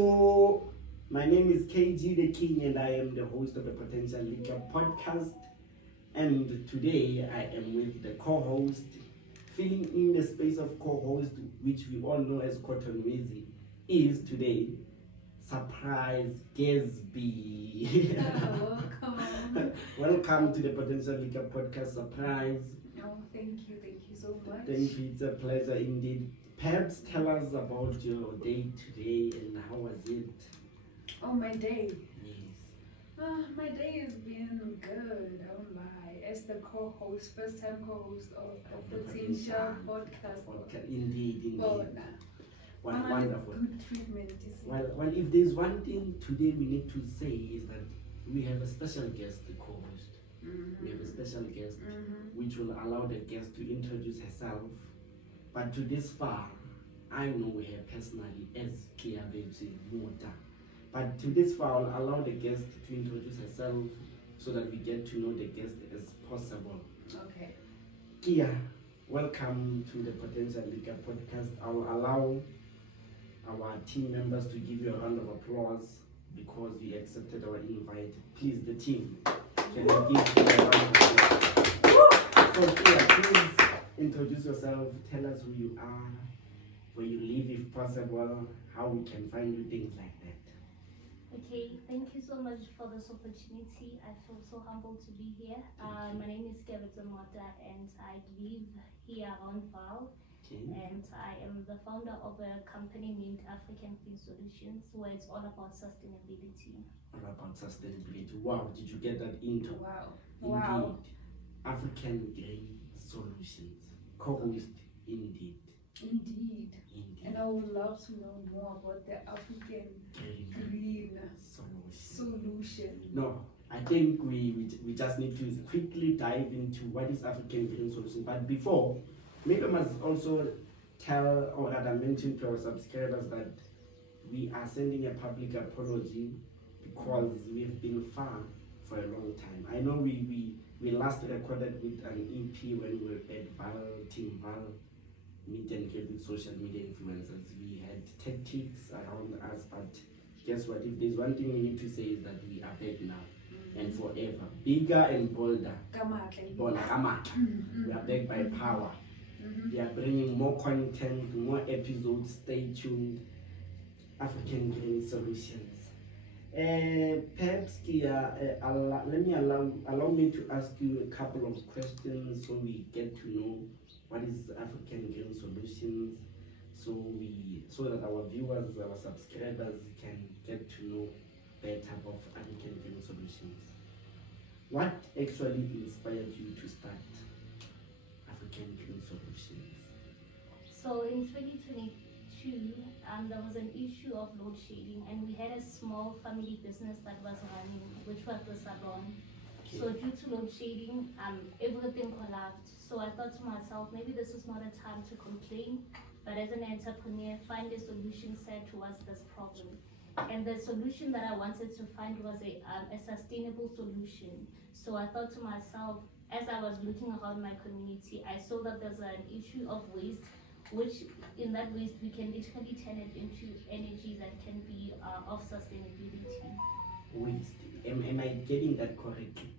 Hello, my name is KG the King, and I am the host of the Potential Leaker podcast. And today I am with the co-host, filling in the space of co-host, which we all know as Cotton Wizy, is today Surprise Gatsby. Welcome. Welcome to the Potential Leaker podcast. Surprise. Oh, thank you so much. Thank you, it's a pleasure indeed. Perhaps tell us about your day today and how was it? Oh, my day. Yes. My day has been good, I won't lie. As the co-host, first time co-host of the Potential podcast. Indeed. Oh, Wonderful. Good treatment. Well, if there's one thing today we need to say is that we have a special guest, the co-host. Mm-hmm. We have a special guest, Mm-hmm. which will allow the guest to introduce herself. But to this far, I know her personally as Kiaveti Mota. But to this far, I'll allow the guest to introduce herself so that we get to know the guest as possible. Okay. Kia, welcome to the Potential Leaker podcast. I'll allow our team members to give you a round of applause because you accepted our invite. Please, the team, can you give you a round of applause? So Kia, please introduce yourself, tell us who you are, where you live if possible, how we can find you, things like that. Okay, thank you so much for this opportunity. I feel so humbled to be here. My name is Kevin Mota and I live here around Val. Okay. And I am the founder of a company named African Green Solutions, where it's all about sustainability. All about sustainability. Wow, did you get that intro? Wow. Indeed. Wow. African Green Solutions. Co-host, indeed. Indeed. And I would love to know more about the African Green Solution. No, I think we just need to quickly dive into what is African Green Solution. But before, maybe I must also tell or rather mention to our subscribers that we are sending a public apology because we've been far for a long time. I know we last recorded with an EP when we were at Team Val, meet and greet with social media influencers. We had tactics around us, but guess what? If there's one thing we need to say is that we are back now and forever. Bigger and bolder. We are back by power. We are bringing more content, more episodes. Stay tuned. African Green Solutions. Perhaps Kia, allow me to ask you a couple of questions so we get to know what is African Green Solutions, so that our viewers, our subscribers can get to know better of African Green Solutions. What actually inspired you to start African Green Solutions? So in 2022, there was an issue of load shedding, and we had a small family business that was running, which was the salon. Okay. So due to load shedding, everything collapsed. So I thought to myself, maybe this is not a time to complain, but as an entrepreneur, find a solution set towards this problem. And the solution that I wanted to find was a sustainable solution. So I thought to myself, as I was looking around my community, I saw that there's an issue of waste, which in that waste we can literally turn it into energy that can be of sustainability. Waste. Am I getting that correctly?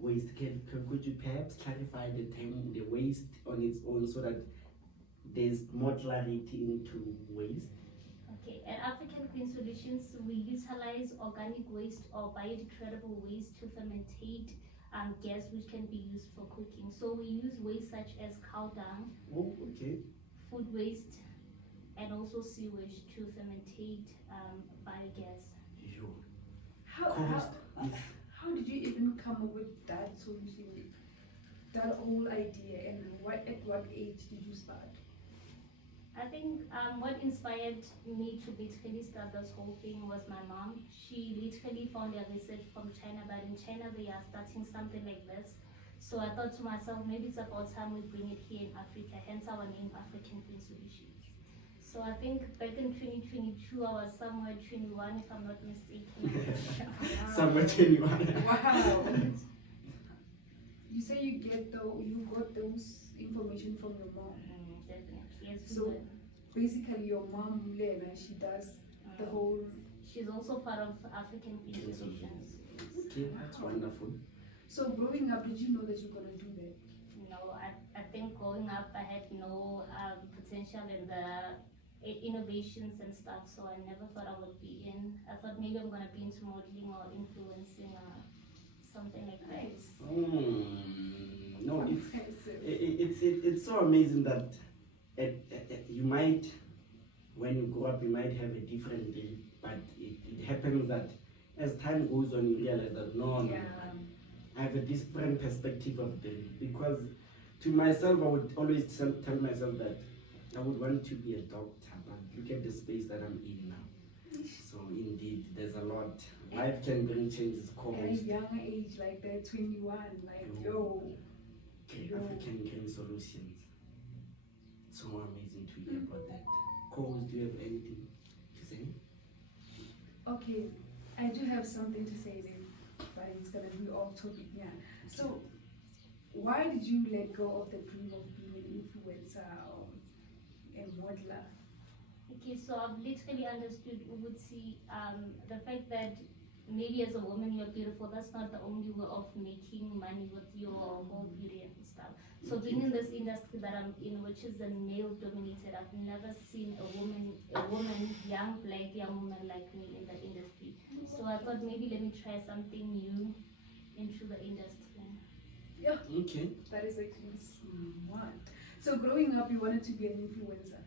Waste. Could you perhaps clarify the term, the waste on its own, so that there's more clarity into waste? Okay, at African Green Solutions, we utilize organic waste or biodegradable waste to fermentate gas which can be used for cooking. So we use waste such as cow dung, food waste, and also sewage to fermentate biogas. How did you even come up with that solution, that whole idea, and at what age did you start? I think what inspired me to literally start this whole thing was my mom. She literally found a research from China that in China they are starting something like this. So I thought to myself, maybe it's about time we bring it here in Africa, hence our name, African Green Solutions. So I think back in 2022, I was somewhere 21, if I'm not mistaken. Somewhere 21. Wow. You say you got those information from your mom. Definitely, yes. So basically your mom, Lena, she does the whole. She's also part of African Green Solutions. Okay, that's wonderful. So growing up, did you know that you're gonna do that? No, I think growing up I had no potential in the innovations and stuff, so I never thought I would be in. I thought maybe I'm gonna be into modeling or influencing or something like that. Nice. No, Impressive. it's so amazing that you might, when you grow up, you might have a different dream, but it happens that as time goes on, you realize that no, Yeah. I have a different perspective of dream. Because to myself, I would always tell myself that I would want to be a doctor, but look at the space that I'm in now. So indeed, there's a lot. Life can bring changes. At a young age, like that, 21, like yo. Okay, African Green Solutions. It's so amazing to hear about that. Coles, do you have anything to say? Okay, I do have something to say then, but it's gonna be off topic, yeah. So, why did you let go of the dream of being an influencer or a modeler? Okay, so I've literally understood Ubutsi, the fact that maybe as a woman you're beautiful, that's not the only way of making money with your whole beauty and stuff. So being in this industry that I'm in, which is a male dominated, I've never seen a woman, young woman like me in the industry. So I thought maybe let me try something new into the industry. Yeah, Okay. that is actually smart. So growing up, you wanted to be an influencer.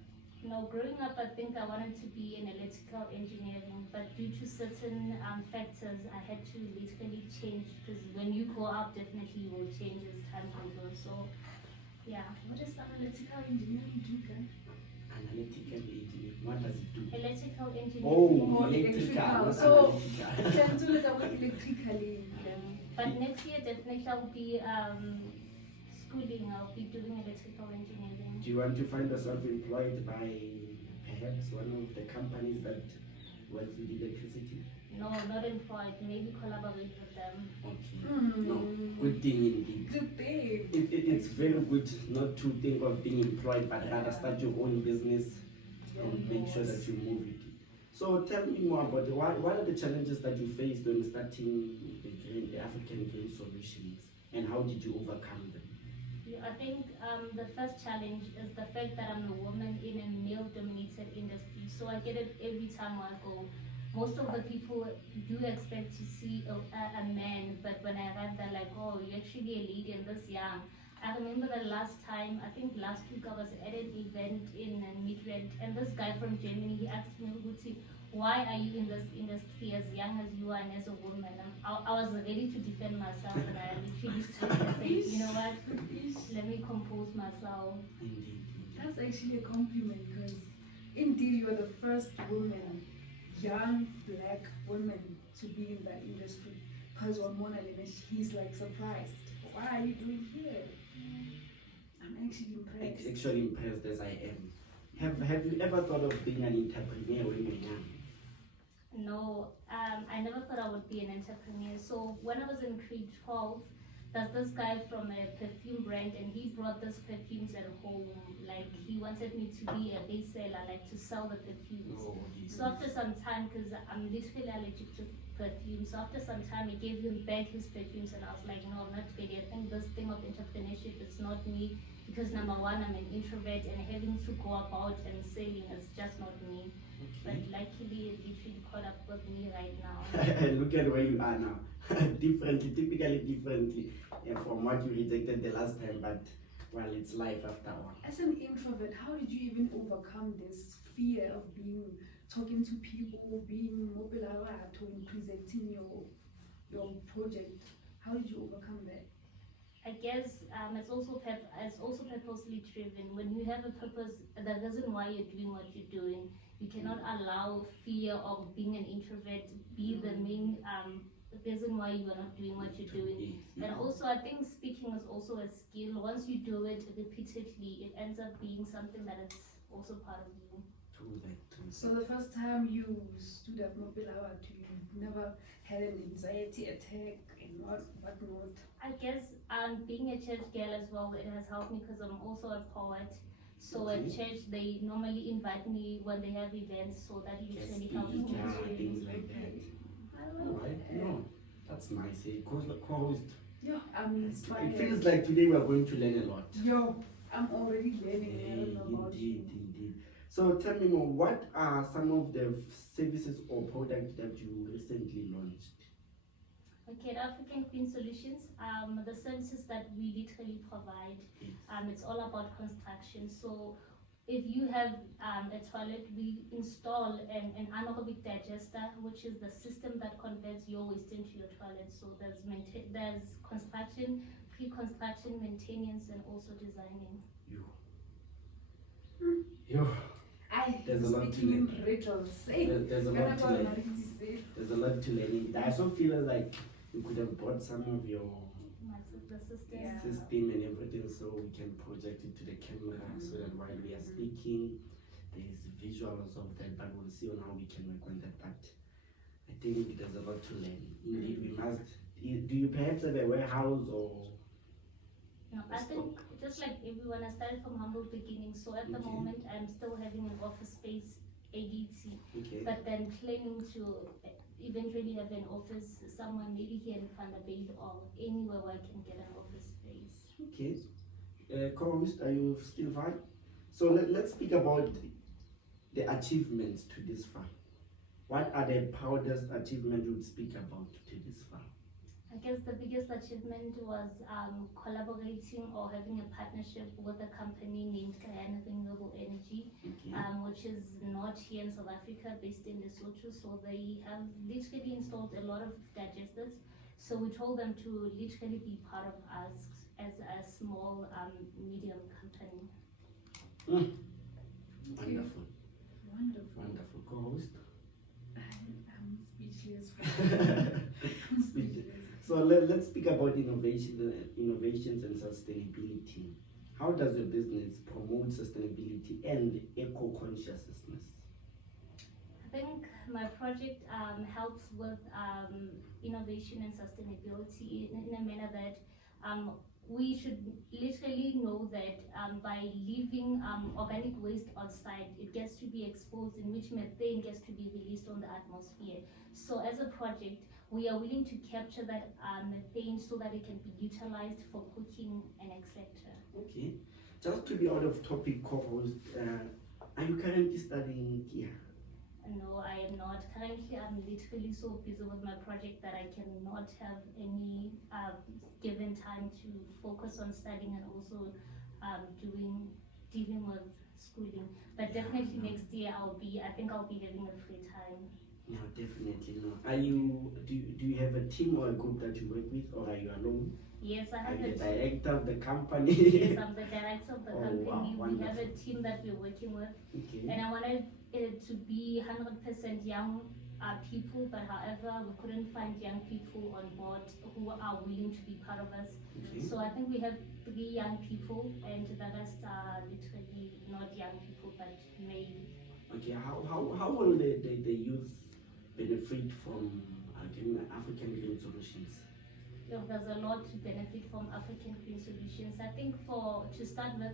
No, growing up, I think I wanted to be in electrical engineering, but due to certain factors, I had to literally change, because when you grow up, definitely you will change as time goes on. So, yeah. What does analytical engineering do, guys? Analytical engineering. What does it do? Electrical engineering. Oh, Or electrical. not So, analytical. can do like electrically. But next year, definitely I'll be schooling. I'll be doing electrical engineering. Do you want to find yourself employed by perhaps one of the companies that works with electricity? No, not employed. Maybe collaborate with them. Okay. No, good thing indeed. Good thing. It's very good not to think of being employed, but rather start your own business and make sure that you move it. So tell me more about what are the challenges that you faced when starting the African Green Solutions, and how did you overcome them? Yeah, I think the first challenge is the fact that I'm a woman in a male-dominated industry. So I get it every time I go. Most of the people do expect to see a man, but when I arrive, they're like, "Oh, you're actually a lady and this young." I remember the last time, I think last week, I was at an event in Midrand, and this guy from Germany, he asked me, "Uguti, why are you in this industry as young as you are and as a woman?" I was ready to defend myself, and I literally stood and said, "You know what? Let me compose myself." Indeed. That's actually a compliment, because indeed you're the first woman, young black woman, to be in that industry. Because Mona he's like surprised. What are you doing here? I'm actually impressed. Actually impressed as I am. Have you ever thought of being an entrepreneur when you were young? No, I never thought I would be an entrepreneur. So when I was in grade 12, there's this guy from a perfume brand, and he brought this perfumes at home. Like, he wanted me to be a base seller, like to sell the perfumes. Oh, So after some time, because I'm literally allergic to perfume, so after some time, he gave him back his perfumes, and I was like, no, I'm not ready. I think this thing of entrepreneurship is not me, because number one, I'm an introvert, and having to go about and selling is just not me. But luckily, it literally caught up with me right now. And look at where you are now. Typically differently from what you rejected the last time, but well, it's life after all. As an introvert, how did you even overcome this fear of talking to people, being mobile and presenting your project? How did you overcome that? I guess it's also purposely driven. When you have a purpose, the reason why you're doing what you're doing, you cannot allow fear of being an introvert be the main reason why you are not doing what you're doing. And also, I think speaking is also a skill. Once you do it repeatedly, it ends up being something that is also part of you. True that. So the first time you stood up mobile you never had an anxiety attack and whatnot? I guess being a church girl as well, it has helped me because I'm also a poet. So at Okay. church, they normally invite me when they have events, so that usually Yes, helps me. yeah, things like that. I All like right, that. no, that's nice. Co-host. Yeah, I'm It inspired. feels like today we are going to learn a lot. Yo, I'm already learning. I don't know about Indeed, you. indeed. So tell me more, what are some of the services or products that you recently launched? Okay, at African Queen Solutions, the services that we literally provide, Yes. it's all about construction. So if you have a toilet, we install an anaerobic digester, which is the system that converts your waste into your toilet. So there's construction, pre-construction, maintenance, and also designing. Yo, I There's a lot to speaking in learn. riddles. Hey, there's a lot to whenever learn. Mariti say, There's a lot to learn. I also feel like you could have bought some of your The system. Yeah. system and everything so we can project it to the camera so that while we are speaking, there is visuals of that, but we'll see on how we can work on that. But I think there's a lot to learn. Indeed, we must. Do you perhaps have a warehouse or? No, I think just like everyone, I started from humble beginnings. So at the Okay. moment, I'm still having an office space, ADT, Okay. but then planning to eventually have an office somewhere, maybe here in Vanderbilt or anywhere where I can get an office space. Okay. Co-host, are you still fine? So let's speak about the achievements to this far. What are the proudest achievements you would speak about to this far? I guess the biggest achievement was collaborating or having a partnership with a company named Guyana Renewable Energy, Okay. which is not here in South Africa, based in Lesotho. So they have literally installed a lot of digesters. So we told them to literally be part of us as a small, medium company. Wonderful. wonderful. Wonderful. Co-host. I'm speechless. I'm speechless. So let's speak about innovations and sustainability. How does your business promote sustainability and eco-consciousness? I think my project helps with innovation and sustainability in a manner that we should literally know that by leaving organic waste outside, it gets to be exposed, in which methane gets to be released on the atmosphere. So as a project, we are willing to capture that methane so that it can be utilized for cooking and etc. Okay. Just to be out of topic, co-host, are you currently studying here? No, I am not. Currently, I'm literally so busy with my project that I cannot have any given time to focus on studying and also dealing with schooling. But definitely next year I think I'll be having a free time. No, definitely not. Do you have a team or a group that you work with, or are you alone? Yes, I Are have you a the team. director of the company? Yes, I'm the director of the Oh, company. wow, We have a wonderful. team that we're working with, Okay. and I wanted it to be 100% young people, but however, we couldn't find young people on board who are willing to be part of us. Okay. So I think we have 3 young people, and the rest are literally not young people, but maybe. Okay. How will the youth benefit from African Green Solutions? Look, there's a lot to benefit from African Green Solutions. I think to start with,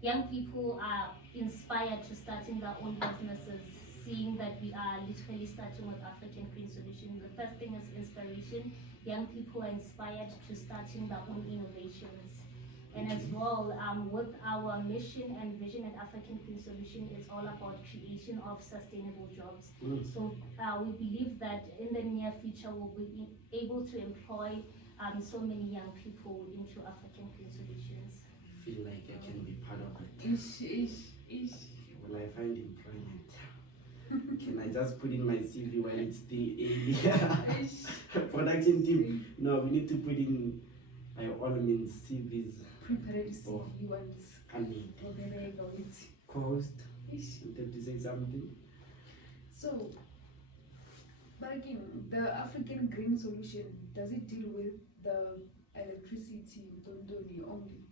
young people are inspired to starting their own businesses, seeing that we are literally starting with African Green Solutions. The first thing is inspiration. Young people are inspired to starting their own innovations. And as well, with our mission and vision at African Green Solution, it's all about creation of sustainable jobs. So we believe that in the near future, we'll be able to employ so many young people into African Green Solutions. Feel like I can be part of it. Ish. Will I find employment? Can I just put in my CV while it's still early? Production team. No, we need to put in by all means CVs. Prepare the CV once. Coming. Okay, go it. Co-host, Ish. you wanted to say something? So, but again, the African Green Solution, does it deal with the electricity only?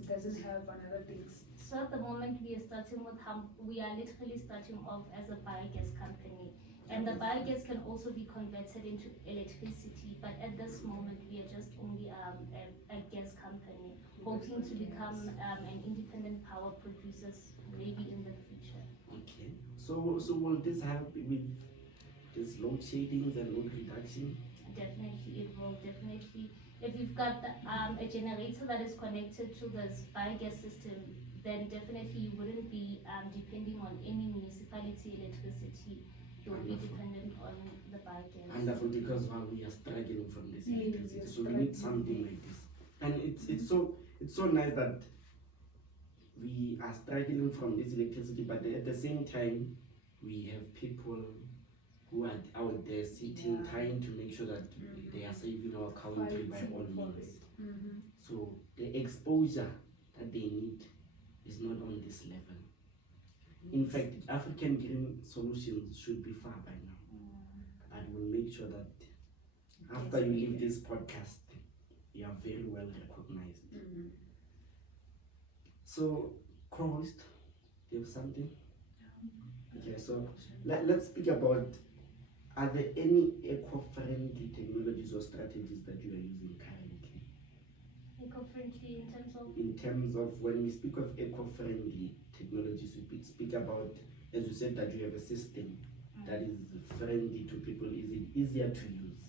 It doesn't have another things. So at the moment we are literally starting off as a biogas company. And the biogas can also be converted into electricity, but at this moment we are just only a gas company, hoping to become an independent power producers maybe in the future. Okay. So will this help with this load shadings and load reduction? Definitely, it will definitely. If you've got a generator that is connected to this biogas system, then definitely you wouldn't be depending on any municipality electricity. You will be dependent on the biogas. Wonderful, because while we are struggling from this Yeah, electricity, we are so we need something like this. And it's so nice that we are struggling from this electricity, but at the same time, we have people who are out there sitting, trying to make sure that they are saving our country by all means. So the exposure that they need is not on this level. In fact, African Green Solutions should be far by now. And we'll make sure that after you leave this podcast, you are very well recognized. So, co-host, do you have something? Okay, so let's speak about, are there any eco-friendly technologies or strategies that you are using currently? Eco-friendly in terms of? In terms of, when we speak of eco-friendly technologies, we speak about, as you said, that you have a system that is friendly to people. Is it easier to use?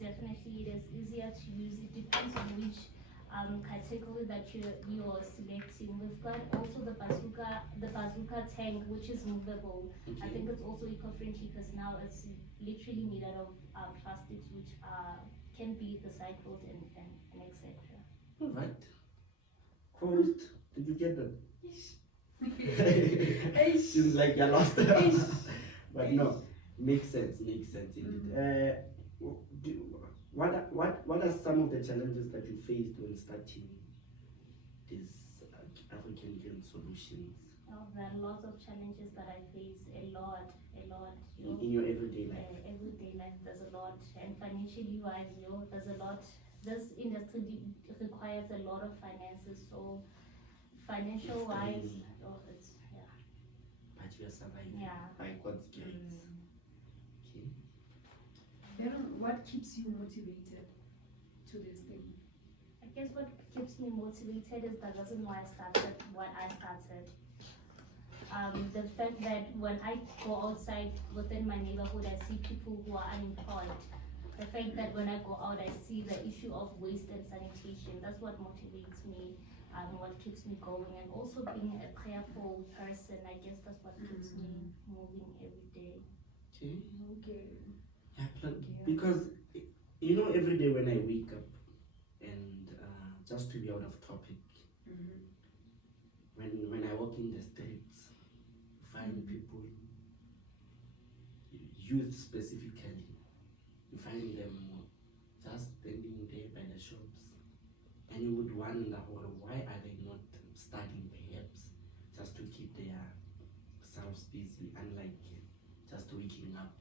Definitely, it is easier to use. It depends on which category that you're selecting. We've got also the bazooka tank, which is movable. Okay. I think it's also eco-friendly because now it's literally made out of plastics, which can be recycled and etc. All right. Host, did you get that? Seems like you're lost. But no, makes sense indeed. What are some of the challenges that you faced when starting this African Green Solutions? Oh, there are lots of challenges that I face, a lot. In your everyday life? Everyday life, there's a lot. And financially wise, there's a lot. This industry requires a lot of finances, so financial wise, it's, yeah. But you are surviving, yeah, by God's grace. Okay. Then what keeps you motivated to this thing? I guess what keeps me motivated is the reason why I started what I started. The fact that when I go outside within my neighborhood, I see people who are unemployed. The fact that when I go out, I see the issue of waste and sanitation. That's what motivates me, what keeps me going. And also being a prayerful person, I guess that's what keeps me moving every day. Okay. Okay. Yeah, because, every day when I wake up, and just to be out of topic, when I walk in the streets, find people, youth specifically, you find them just standing there by the shops, and you would wonder, well, why are they not studying perhaps, just to keep their selves busy, unlike just waking up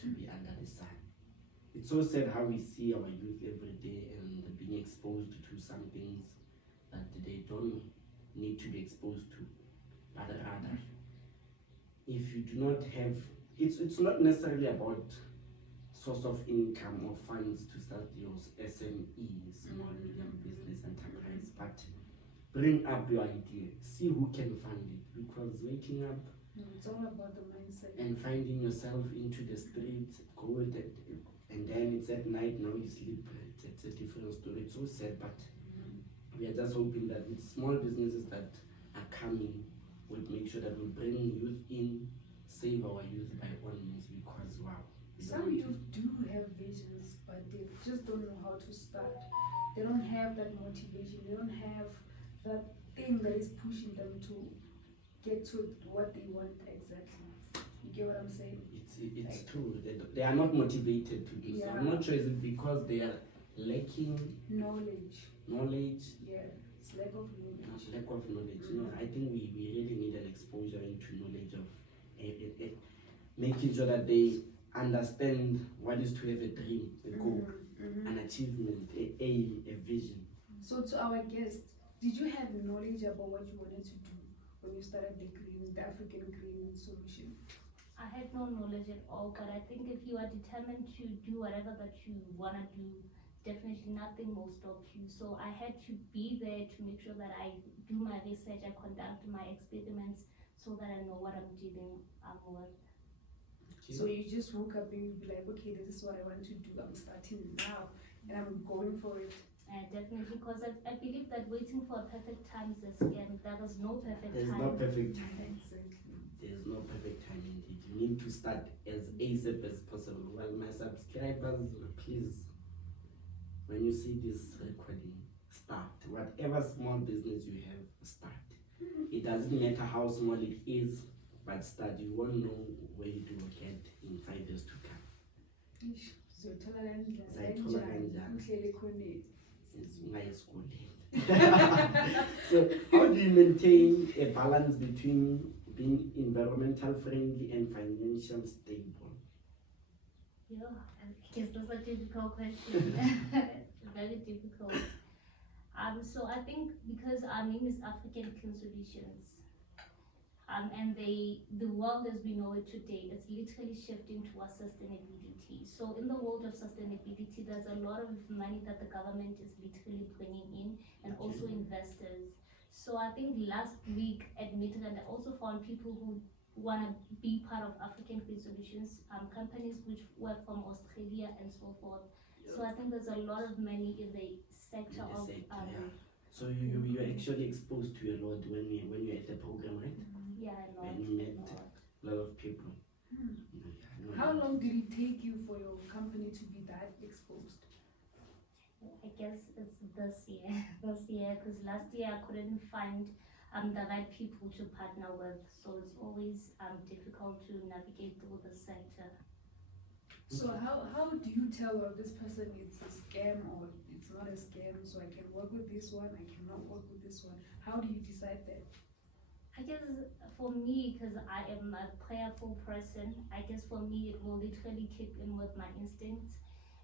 to be under the sun. It's so sad how we see our youth every day and being exposed to some things that they don't need to be exposed to, but rather, if you do not have, it's not necessarily about source of income or funds to start your SME, small medium business enterprise, but bring up your idea, see who can fund it, because waking up It's all about the mindset. and finding yourself into the streets, and then it's at night, now you sleep, it's a different story. It's so sad, but we are just hoping that with small businesses that are coming, we'll make sure that we bring youth in, save our youth by all means, because wow. Some youth do have visions, but they just don't know how to start. They don't have that motivation. They don't have that thing that is pushing them to get to what they want exactly. You get what I'm saying? It's true. They are not motivated to do so. I'm not sure, is it because they are lacking knowledge? Yeah, it's lack of knowledge. Lack of knowledge. I think we really need an exposure into knowledge of making sure that they understand what is to have a dream, a goal, an achievement, a aim, a vision. So to our guests, did you have knowledge about what you wanted to do when you started the African Green Solution? I had no knowledge at all, but I think if you are determined to do whatever that you want to do, definitely nothing will stop you. So I had to be there to make sure that I do my research, I conduct my experiments so that I know what I'm dealing with. So you just woke up and you'd be like, okay, this is what I want to do. I'm starting now and I'm going for it. Definitely, because I believe that waiting for a perfect time is a scam. There is no perfect There's time. no perfect time. Exactly. There's no perfect time indeed. You need to start as ASAP as possible. Well, my subscribers, please, when you see this recording, start. Whatever small business you have, start. It doesn't matter how small it is, but start. You won't know where you will get in 5 years to come. Zothola Zayithola kanjani kanjani. uhleli khona. So how do you maintain a balance between being environmental friendly and financial stable? Yeah, I guess that's a difficult question. Very difficult. So I think because our name is African Clean Solutions, and the world as we know it today is literally shifting towards sustainability. So in the world of sustainability, there's a lot of money that the government is literally bringing in, and also investors. So I think last week at Midrand, I also found people who want to be part of African Green Solutions, companies which work from Australia and so forth. So I think there's a lot of money in the sector of So you're actually exposed to a lot when you're at the program, right? yeah, a lot. When you met a lot of people. How long did it take you for your company to be that exposed? I guess it's this year, because last year I couldn't find the right people to partner with, so it's always difficult to navigate through the sector. So how do you tell this person it's a scam or it's not a scam, so I can work with this one, I cannot work with this one? How do you decide that? I guess for me, because I am a prayerful person, I guess for me it will literally kick in with my instincts.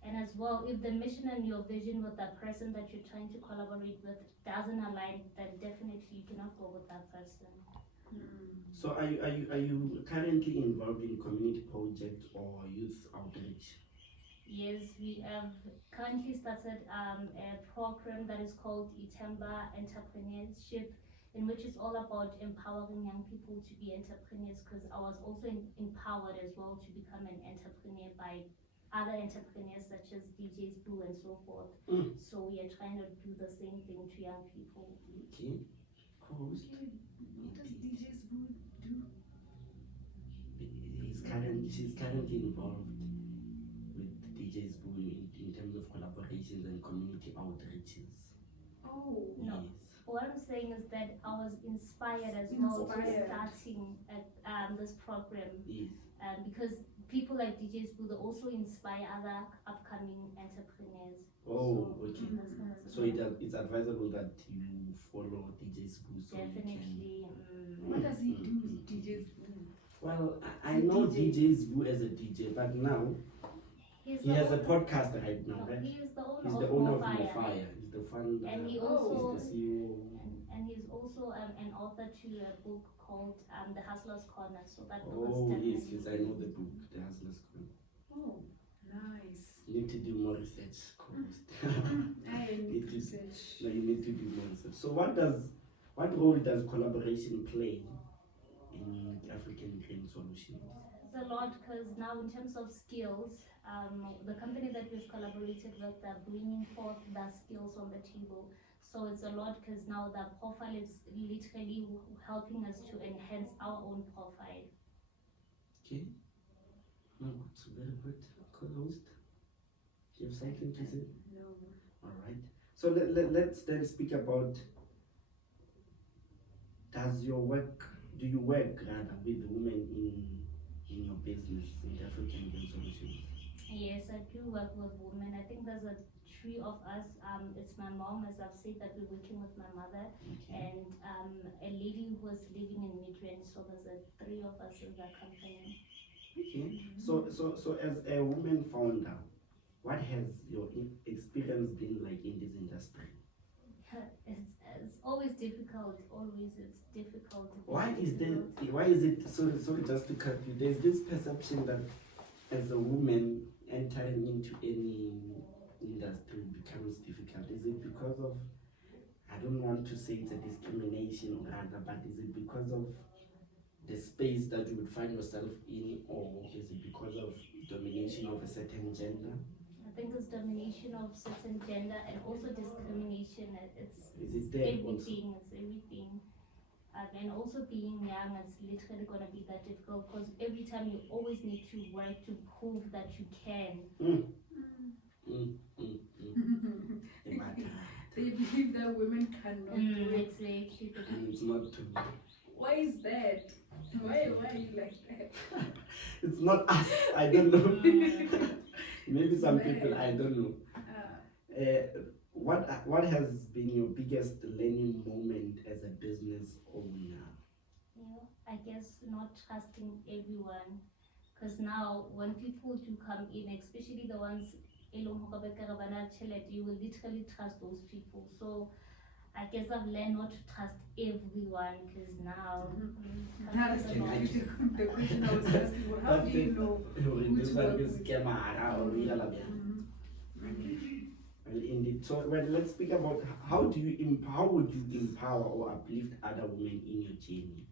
And as well, if the mission and your vision with that person that you're trying to collaborate with doesn't align, then definitely you cannot go with that person. So are you currently involved in community projects or youth outreach? Yes, we have currently started a program that is called Itemba Entrepreneurship, in which is all about empowering young people to be entrepreneurs, because I was also empowered as well to become an entrepreneur by other entrepreneurs such as DJs Boo and so forth. So we are trying to do the same thing to young people. Okay, cool. What does DJ's Boo do? She's currently involved with DJ's Boo in terms of collaborations and community outreaches. Oh, no. Yes. What I'm saying is that I was inspired as well to starting this program. Yes. Because people like DJs Boo, they also inspire other upcoming entrepreneurs. Oh, so, okay. So it's advisable that you follow DJ's Boo. So definitely. What does he do with DJ's Boo? Well, I know DJ's Boo as a DJ, but now he has a podcast right now, right? He is the owner He's of the owner of Mofire. Mofire. He's the founder. And he also he's the CEO. and he's also an author to a book called The Hustler's Corner. So that book Oh is yes, I know the book, The Hustler's Corner. Oh, nice. You need to do more research, co-host. I need research. No, you need to do more research. So what role does collaboration play in African Green Solutions? It's a lot, because now in terms of skills, the company that we've collaborated with are bringing forth their skills on the table. So it's a lot, because now the profile is literally helping us to enhance our own profile. Okay. No, it's very good. Co-host, do you have something to say? No. All right. So let's then speak about, do you work rather with women in your business, in the African Green Solutions? Yes, I do work with women. I think there's a three of us. It's my mom, as I've said, that we're working with my mother, and a lady who was living in Midrand. So there's three of us in that company. Okay. So as a woman founder, what has your experience been like in this industry? it's always difficult. Always, it's difficult. Why is difficult. why is it, sorry just to cut you, there's this perception that as a woman entering into any industry becomes difficult? Is it because of, I don't want to say it's a discrimination or rather, but is it because of the space that you would find yourself in, or is it because of domination of a certain gender? I think it's domination of certain gender and also discrimination. Is it there everything. It's everything. And also being young, it's literally gonna be that difficult because every time you always need to work to prove that you can. They believe that women cannot do it. Exactly. And it's not true. Why is that? Why are you like that? It's not us. I don't know. Maybe some people, I don't know. What has been your biggest learning moment as a business owner? Yeah, I guess not trusting everyone. Because now, when people do come in, especially the ones you will literally trust those people. So I guess I've learned not to trust everyone because now. That is the question I was asking. Well, how do you know who to work with? Well, indeed. So, well, let's speak about how would you empower or uplift other women in your journey?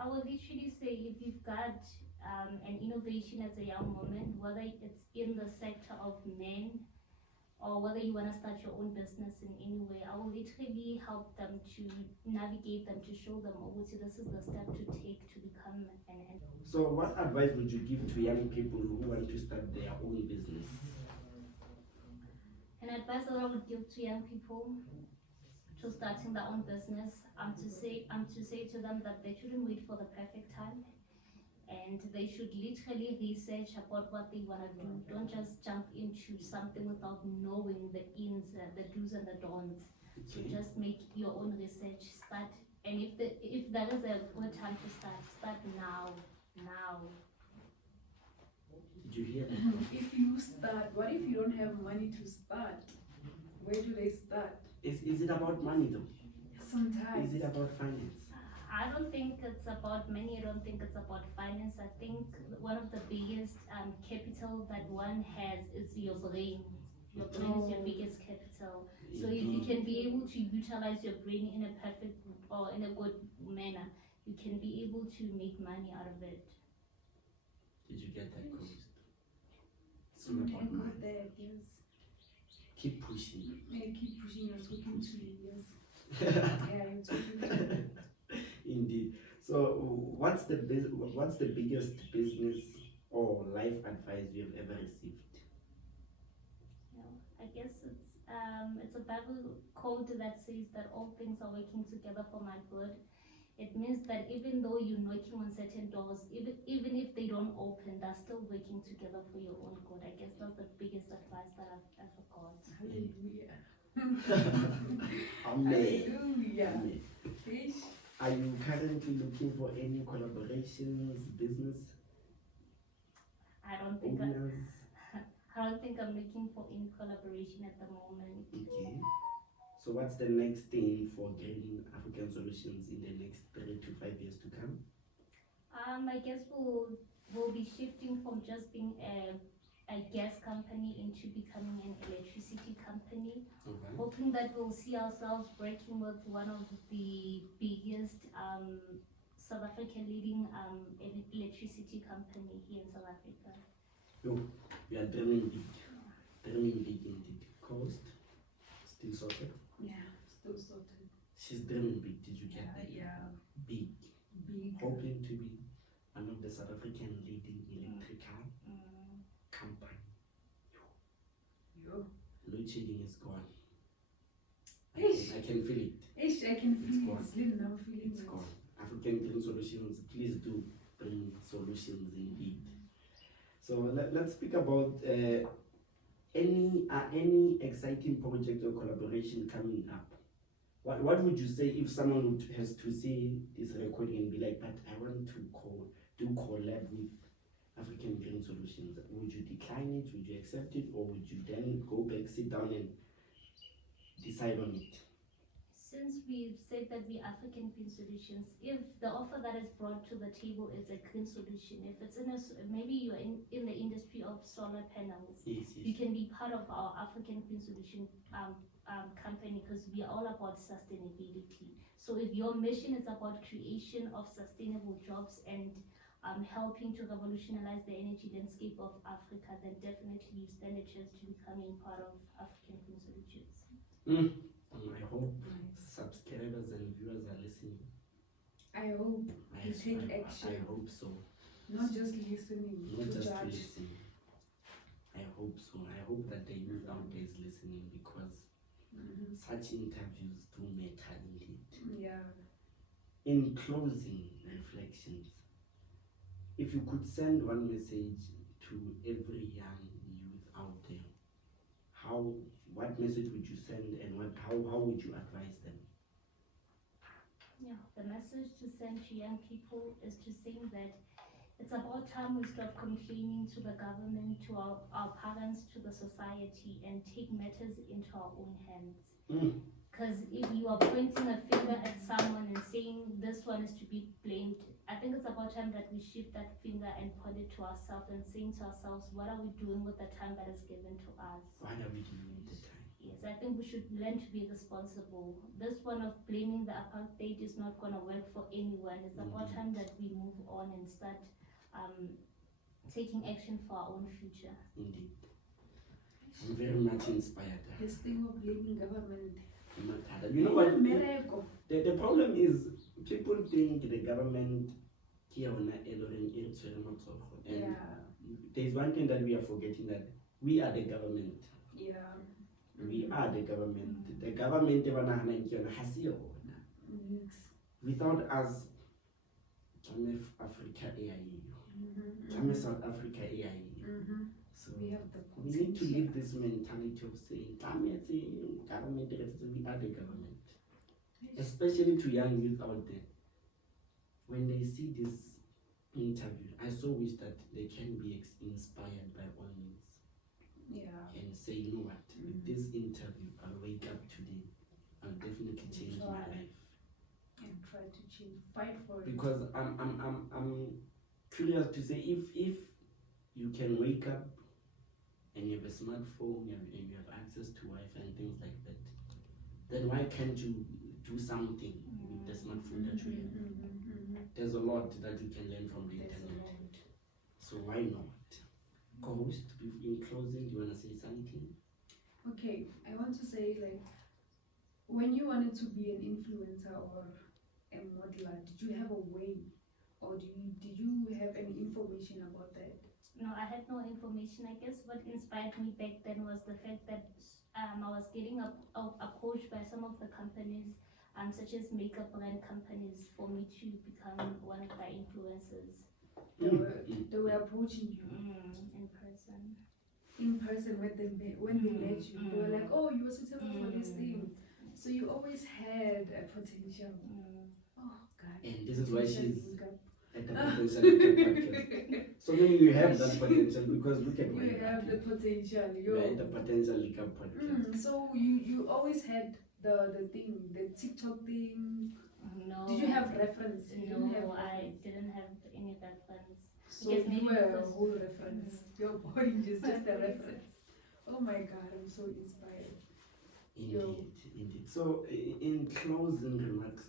I will literally say if you've got an innovation as a young woman, whether it's in the sector of men or whether you want to start your own business in any way, I will literally help them to navigate them, to show them, oh, so this is the step to take to become an. So, what advice would you give to young people who want to start their own business? An advice that I would give to young people to starting their own business, to say to them that they shouldn't wait for the perfect time, and they should literally research about what they want to do. Don't just jump into something without knowing the ins, the do's and the don'ts. So just make your own research. Start, and if that is a good time to start now. Did you hear that? If you start, what if you don't have money to start? Where do they start? Is it about money though? Sometimes. Is it about finance? I don't think it's about money. I don't think it's about finance. I think one of the biggest capital that one has is your brain. Your brain is your biggest capital. So if you can be able to utilize your brain in a perfect or in a good manner, you can be able to make money out of it. Did you get that closed? It's I'm not about good money. there, yes. Keep pushing. Yeah, keep pushing. You're talking to me, yes. Yeah, you're talking to me. Indeed. So, what's the biggest business or life advice you have ever received? I guess it's a Bible quote that says that all things are working together for my good. It means that even though you're knocking on certain doors, even if they don't open, they're still working together for your own good. I guess that's the biggest advice that I've ever got. Hallelujah. Amen. Hallelujah. Amen. Ish. Are you currently looking for any collaborations, business I don't think owners? I don't think I'm looking for any collaboration at the moment. Okay. So what's the next thing for Green African Solutions in the next 3 to 5 years to come? I guess we'll be shifting from just being a gas company into becoming an electricity company. Okay. Hoping that we'll see ourselves working with one of the biggest South African leading electricity company here in South Africa. No, we are dreaming big. Dreaming big indeed. Coast? Still sorted? Yeah, still sorted. She's dreaming big. Did you get that? Yeah. Big. Big. Hoping to be one of the South African leading electrical company. Yo. Load shedding is gone. Ish. I can feel it. Ish, I can It's feel gone. it. Slim now feeling It's it. gone. African Green Solutions, please do bring solutions indeed. So let's speak about any exciting project or collaboration coming up. What would you say if someone has to see this recording and be like, but I want to collab with African Green Solutions? Would you decline it? Would you accept it? Or would you then go back, sit down and decide on it? Since we've said that we African green solutions, if the offer that is brought to the table is a green solution, if it's maybe you're in the industry of solar panels, Yes, you yes. can be part of our African green solution company, because we are all about sustainability. So if your mission is about creation of sustainable jobs and helping to revolutionize the energy landscape of Africa, then definitely you stand a chance to becoming part of African green solutions. I hope subscribers and viewers are listening. I hope you take action. I hope so. Not just listening Not to just to judge. listen. I hope so. I hope that the youth out there is listening, because such interviews do matter indeed. Yeah. In closing reflections, if you could send one message to every young youth out there, what message would you send, and how would you advise them? Yeah, the message to send to young people is to say that it's about time we stop complaining to the government, to our parents, to the society, and take matters into our own hands. Because if you are pointing a finger at someone and saying this one is to be blamed, I think it's about time that we shift that finger and point it to ourselves and saying to ourselves, what are we doing with the time that is given to us? What are we doing with the time? Yes, I think we should learn to be responsible. This one of blaming the apartheid is not going to work for anyone. It's about time that we move on and start taking action for our own future. Indeed. I'm very much inspired. This thing of blaming government. You know what? Miracle. The problem is, people think the government and Yeah. there's one thing that we are forgetting, that we are the government. Yeah. We are the government. The government without us, Africa AI, South Africa AI. So We have the we need to leave this mentality of saying government, we are the government. Especially to young youth out there. When they see this interview, I so wish that they can be inspired by all means. Yeah. And say, you know what, with this interview, I'll wake up today, I'll definitely change my life. And try to change, fight for it. Because I'm curious to say, if you can wake up and you have a smartphone and you have access to Wi-Fi and things like that, then why can't you do something with the smartphone that you have? There's a lot that you can learn from the internet. So why not? Co-host, in closing, do you want to say something? Okay, I want to say, like, when you wanted to be an influencer or a modeler, did you have a way, or did you have any information about that? No, I had no information. I guess what inspired me back then was the fact that I was getting approached by some of the companies, such as makeup brand companies, for me to become one of their influencers. They were approaching you In person. in person when they met you. They were like, oh, you were suitable for this thing. So you always had a potential. Oh God. And this is why she's Income. at the potential podcast. So maybe you have that potential, because look at You have the potential. You're at the potential podcast. So you always had the thing, the TikTok thing. No. Did you have reference? You didn't have No, I reference. didn't have any reference. So Yes, you maybe were a because- whole reference. Your body is just a reference. Oh my God, I'm so inspired. Indeed. So in closing remarks,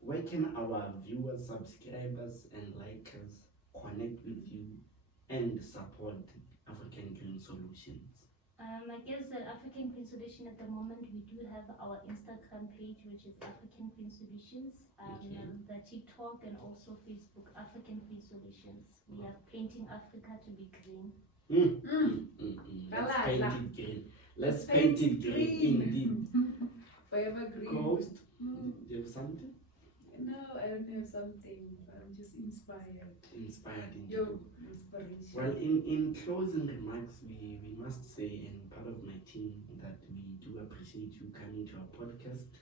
where can our viewers, subscribers and likers connect with you and support African Green Solutions? I guess that African Green Solution at the moment, we do have our Instagram page, which is African Green Solutions, the TikTok and also Facebook, African Green Solutions. We are painting Africa to be green. Let's paint it green. Let's paint it green, indeed. Forever green. Co-host, do you have something? No, I don't have something, but I'm just inspired. Inspired indeed. Your inspiration. Well, in closing remarks, we must say, and part of my team, that we do appreciate you coming to our podcast.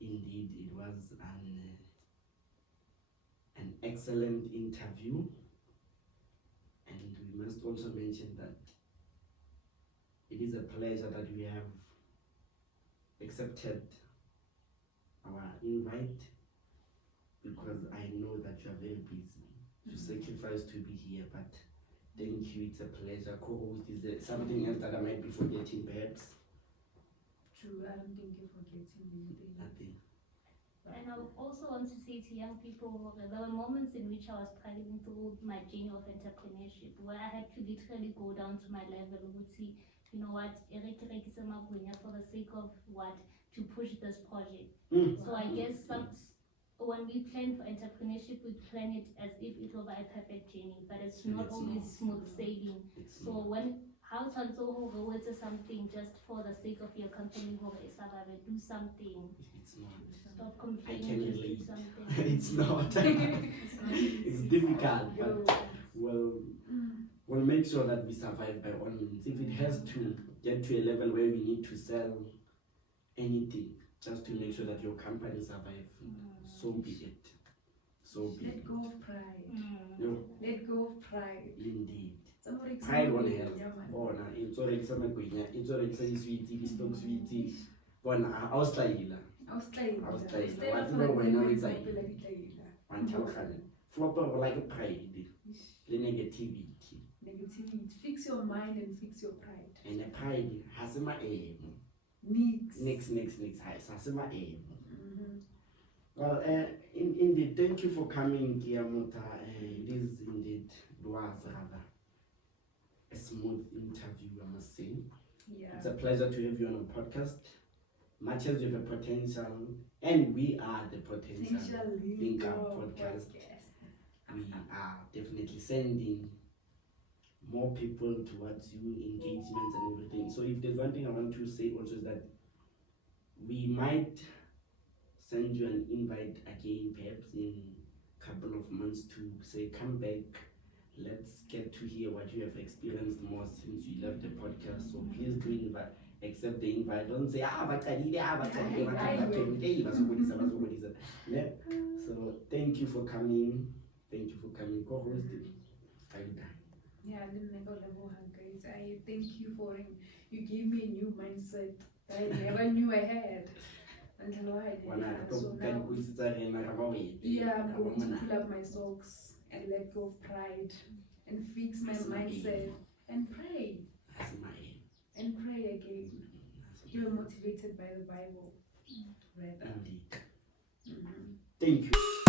Indeed, it was an excellent interview, and we must also mention that it is a pleasure that we have accepted our invite because I know that you are very busy. You sacrificed to be here, but thank you. It's a pleasure. Co-host, is there something else that I might be forgetting, perhaps? True, I don't think you're forgetting anything. Nothing. And I also want to say to young people, there were moments in which I was struggling through my journey of entrepreneurship, where I had to literally go down to my level, would see, you know what, for the sake of what, to push this project. So I guess when we plan for entrepreneurship, we plan it as if it will be a perfect journey, but it's not always smooth sailing. So when how to go into something just for the sake of your company, do something. It's not. Stop I complaining, can just do relate. something. It's not. It's difficult, but we'll make sure that we survive by all means. If it has to get to a level where we need to sell anything just to make sure that your company survives, so be it. So be Let it. go of pride. No, Let go of pride. indeed. Somebody Pride won't yeah, help. man. Bona, it's already some magwenya, it's already some sweetie, this dog sweetie. Bona, I was trying. I was trying. I was trying. Stand What up you for know like when I women, was like- people like it like that. One tell flopper like a pride, the negativity. Negativity. Fix your mind and fix your pride. And the pride has my aim. Next. Next, has my aim. Mm-hmm. Well, indeed, thank you for coming, Kiamuta. It is indeed was rather a smooth interview, I must say. Yeah. It's a pleasure to have you on a podcast. Much as you have a potential, and we are the potential Think Up podcast. We are definitely sending more people towards you, engagements and everything. So if there's one thing I want to say also is that we might send you an invite again, perhaps in a couple of months, to say come back. Let's get to hear what you have experienced more since you left the podcast. So please do accept the invite. Don't say So thank you for coming. Thank you for coming, co-host. Are you done? Yeah, I didn't never level guys. I thank you for you gave me a new mindset that I never knew I had until I did. So now, yeah, I'm going to pull up my socks and let go of pride and fix my mindset and pray and pray again. You are motivated by the Bible. Right. Indeed. Mm-hmm. Thank you.